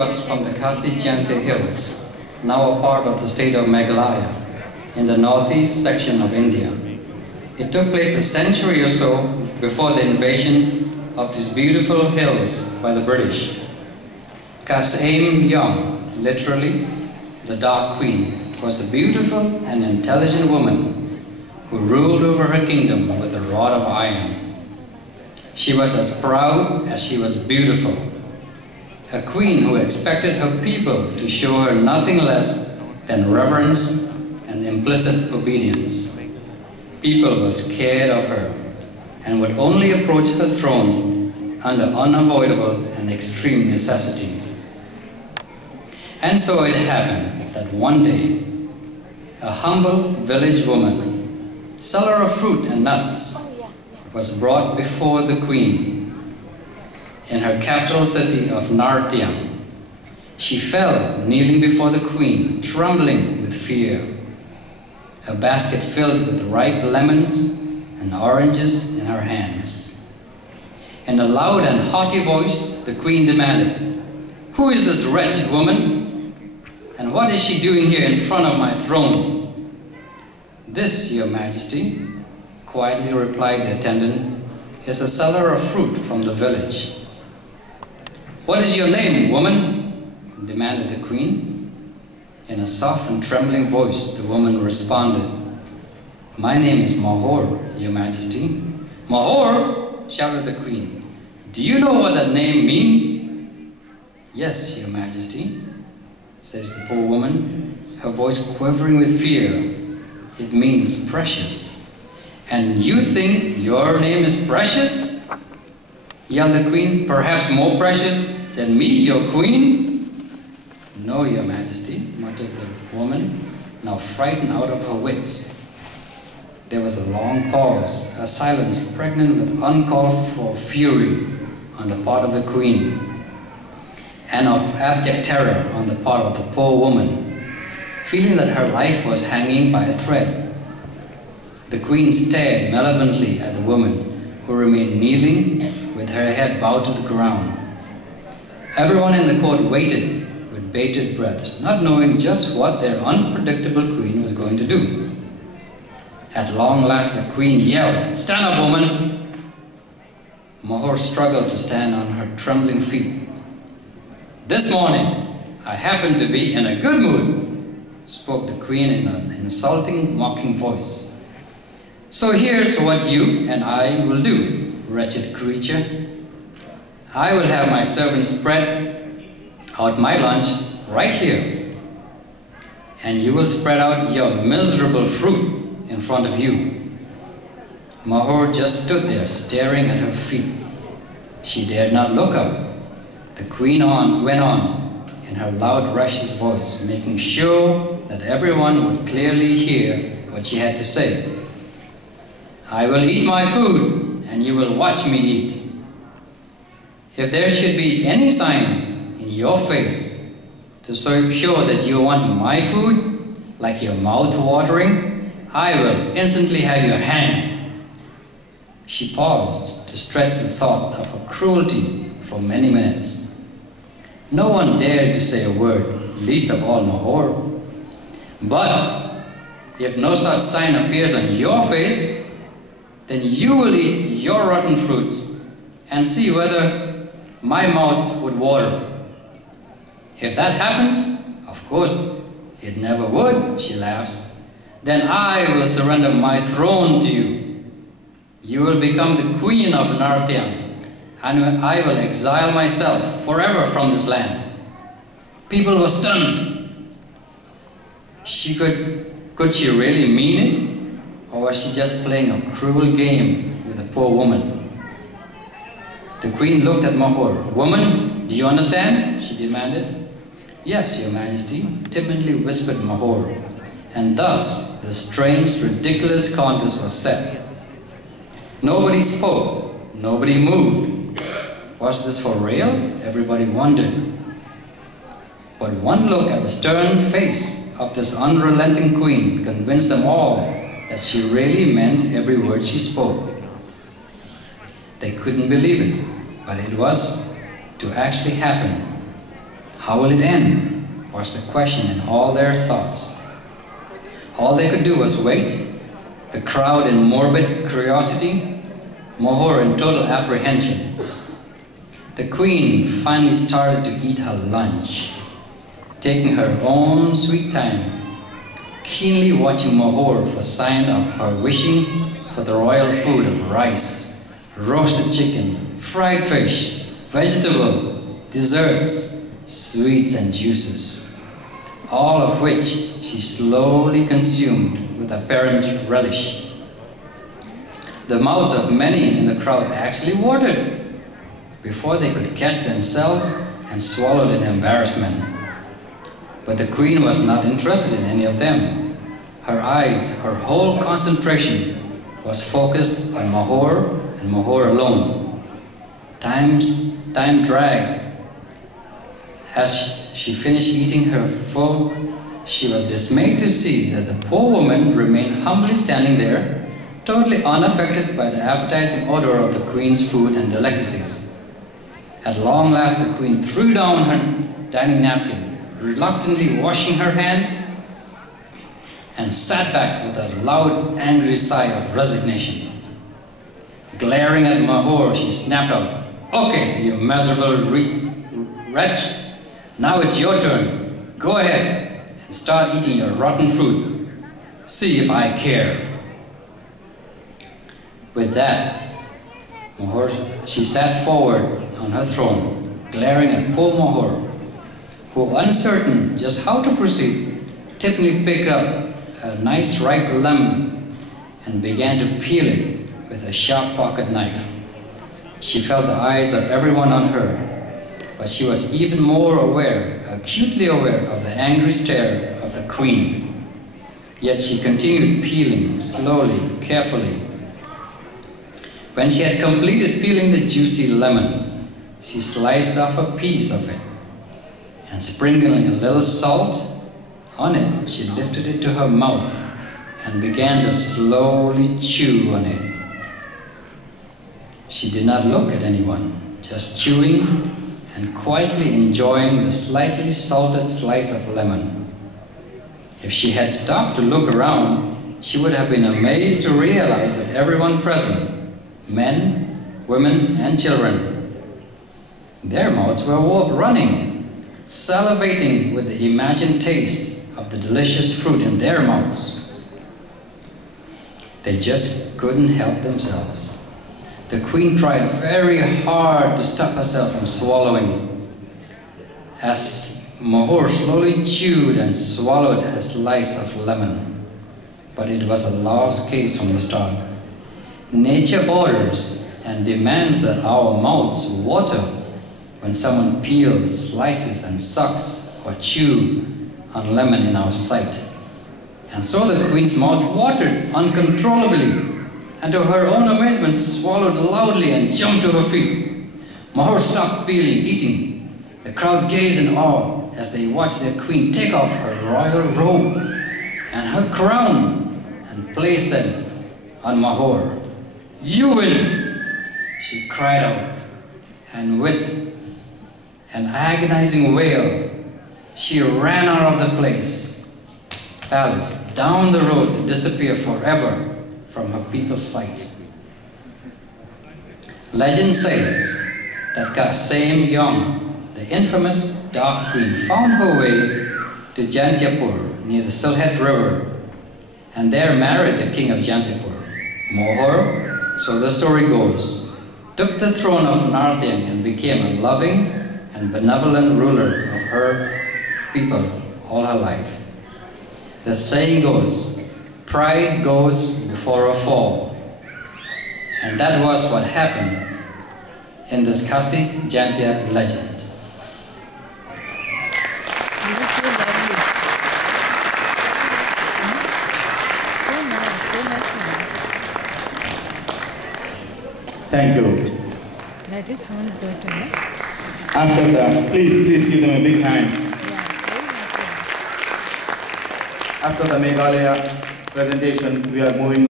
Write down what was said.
Was from the Khasi hills, now a part of the state of Meghalaya, in the northeast section of India. It took place a century or so before the invasion of these beautiful hills by the British. Khasi, literally the Dark Queen, was a beautiful and intelligent woman who ruled over her kingdom with a rod of iron. She was as proud as she was beautiful. A queen who expected her people to show her nothing less than reverence and implicit obedience. People were scared of her and would only approach her throne under unavoidable and extreme necessity. And so it happened that one day, a humble village woman, seller of fruit and nuts, was brought before the queen in her capital city of Nartya. She fell kneeling before the queen, trembling with fear, her basket filled with ripe lemons and oranges in her hands. In a loud and haughty voice, the queen demanded, "Who is this wretched woman? And what is she doing here in front of my throne?" "This, your majesty," quietly replied the attendant, "is a seller of fruit from the village." "What is your name, woman?" demanded the queen. In a soft and trembling voice, the woman responded, "My name is Mahor, your majesty." "Mahor?" shouted the queen. "Do you know what that name means?" "Yes, your majesty," says the poor woman, her voice quivering with fear. "It means precious." "And you think your name is precious?" yelled the queen. "Perhaps more precious than me, your queen?" "No, your majesty," muttered the woman, now frightened out of her wits. There was a long pause, a silence pregnant with uncalled for fury on the part of the queen, and of abject terror on the part of the poor woman, feeling that her life was hanging by a thread. The queen stared malevolently at the woman, who remained kneeling with her head bowed to the ground. Everyone in the court waited with bated breath, not knowing just what their unpredictable queen was going to do. At long last, the queen yelled, "Stand up, woman!" Mahor struggled to stand on her trembling feet. "This morning, I happened to be in a good mood," spoke the queen in an insulting, mocking voice. "So here's what you and I will do, wretched creature. I will have my servants spread out my lunch right here, and you will spread out your miserable fruit in front of you." Mahor just stood there staring at her feet. She dared not look up. The queen went on in her loud, raucous voice, making sure that everyone would clearly hear what she had to say. "I will eat my food, and you will watch me eat. If there should be any sign in your face to show that you want my food, like your mouth watering, I will instantly have you hanged." She paused to stretch the thought of her cruelty for many minutes. No one dared to say a word, least of all Mahor. "But if no such sign appears on your face, then you will eat your rotten fruits and see whether my mouth would water. If that happens, of course it never would," she laughs, "then I will surrender my throne to you. You will become the queen of Nartya, and I will exile myself forever from this land." People were stunned. Could she really mean it? Or was she just playing a cruel game with the poor woman? The queen looked at Mahor. "Woman, do you understand?" she demanded. "Yes, your majesty," timidly whispered Mahor. And thus the strange, ridiculous contest was set. Nobody spoke, nobody moved. Was this for real? Everybody wondered. But one look at the stern face of this unrelenting queen convinced them all that she really meant every word she spoke. They couldn't believe it, but it was to actually happen. How will it end? Was the question in all their thoughts. All they could do was wait, the crowd in morbid curiosity, Mohor in total apprehension. The queen finally started to eat her lunch, taking her own sweet time, keenly watching Mohor for sign of her wishing for the royal food of rice, roasted chicken, fried fish, vegetable, desserts, sweets and juices, all of which she slowly consumed with apparent relish. The mouths of many in the crowd actually watered before they could catch themselves and swallowed in embarrassment. But the queen was not interested in any of them. Her eyes, her whole concentration was focused on Mohor and Mohor alone. Time dragged. As she finished eating her full, she was dismayed to see that the poor woman remained humbly standing there, totally unaffected by the appetizing odor of the queen's food and delicacies. At long last, the queen threw down her dining napkin, reluctantly washing her hands, and sat back with a loud, angry sigh of resignation. Glaring at Mohor, she snapped out, "Okay, you miserable wretch, now it's your turn. Go ahead and start eating your rotten fruit. See if I care." With that, Mohor, she sat forward on her throne, glaring at poor Mohor, who, uncertain just how to proceed, typically picked up a nice ripe lemon and began to peel it with a sharp pocket knife. She felt the eyes of everyone on her, but she was even more aware, acutely aware of the angry stare of the queen. Yet she continued peeling, slowly, carefully. When she had completed peeling the juicy lemon, she sliced off a piece of it, and sprinkling a little salt on it, she lifted it to her mouth and began to slowly chew on it. She did not look at anyone, just chewing and quietly enjoying the slightly salted slice of lemon. If she had stopped to look around, she would have been amazed to realize that everyone present, men, women, and children, their mouths were running, salivating with the imagined taste of the delicious fruit in their mouths. They just couldn't help themselves. The queen tried very hard to stop herself from swallowing. As Mohor slowly chewed and swallowed a slice of lemon, but it was a lost case from the start. Nature orders and demands that our mouths water when someone peels, slices, and sucks or chews on lemon in our sight. And so the queen's mouth watered uncontrollably, and to her own amazement swallowed loudly and jumped to her feet. Mohor stopped peeling, eating. The crowd gazed in awe as they watched their queen take off her royal robe and her crown and place them on Mohor. "You win!" she cried out, and with an agonizing wail, she ran out of the palace, down the road to disappear forever from her people's sight. Legend says that Khasi Young, the infamous Dark Queen, found her way to Jantyapur near the Sylhet River, and there married the king of Jantyapur. Mohor, so the story goes, took the throne of Narthiang and became a loving and benevolent ruler of her people all her life. The saying goes, pride goes before a fall. And that was what happened in this Khasi Jantia legend. Thank you. That is one's daughter, no? After that, please give them a big hand. After the Meghalaya presentation, we are moving